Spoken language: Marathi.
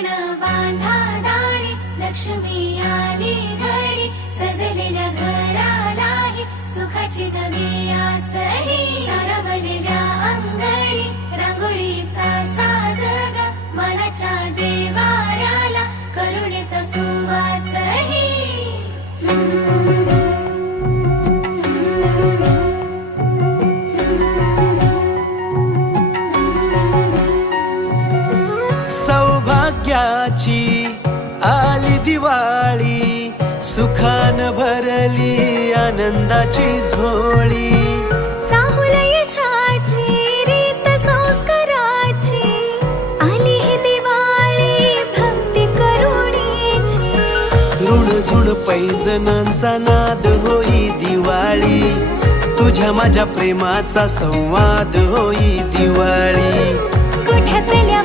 तोरण बांधा दारी, लक्ष्मी आली घरी, सजलेल्या घरालाही सुखाची गमी आसही. सारवलेल्या अंगणी रांगोळीचा साज ग, मनाच्या देवाऱ्याला करुणेचा सुवासही. सौभाग्याची आली दिवाळी, सुखान भरली आनंदाची झोळी. चाहुल यशाची रीत संस्काराची, आली ही दिवाळी भक्ती करुणेची. ऋणझुण पैंजणांचा नाद होई दिवाळी, तुझ्या माझ्या प्रेमाचा संवाद होई दिवाळी. गोठ्यातल्या